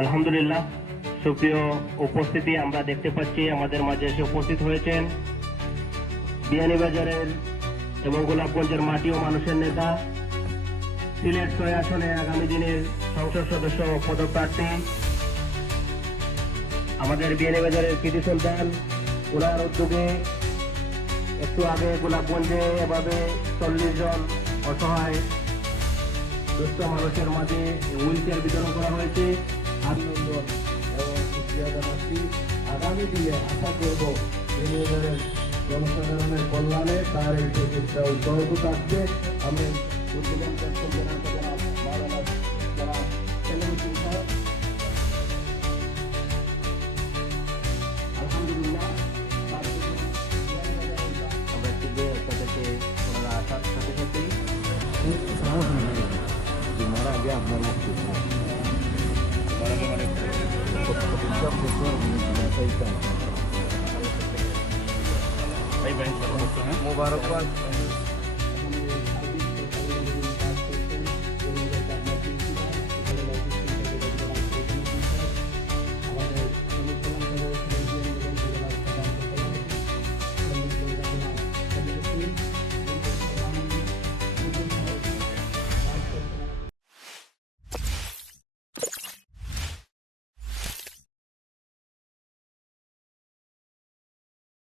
আলহামদুলিল্লাহ, সুপ্রিয় উপস্থিতি আমরা দেখতে পাচ্ছি, আমাদের মাঝে এসে উপস্থিত হয়েছেন বিয়ানীবাজারের এবং গোলাপগঞ্জের মাটি ও মানুষের নেতা, সিলেট ছয় আসনে আগামী দিনের সংসদ সদস্য পদপ্রার্থী, আমাদের বিয়ানীবাজারের কৃতি সন্তান, ওনার উদ্যোগে একটু আগে গোলাপগঞ্জে এভাবে চল্লিশ জন অসহায়, দুস্থ মানুষের মাঝে হুইল চেয়ার বিতরণ করা হয়েছে। অভিনন্দন এবং জানাচ্ছি আগামী দিনে আশা করব বিনিয়োগের জনসাধারণের কল্যাণে তার এই প্রচেষ্টা অব্যাহত থাকবে আমি সাহেব আলহামদুলিল্লাহ আসার সাথে আগে আপনার মুক্তি মোবারকবাদ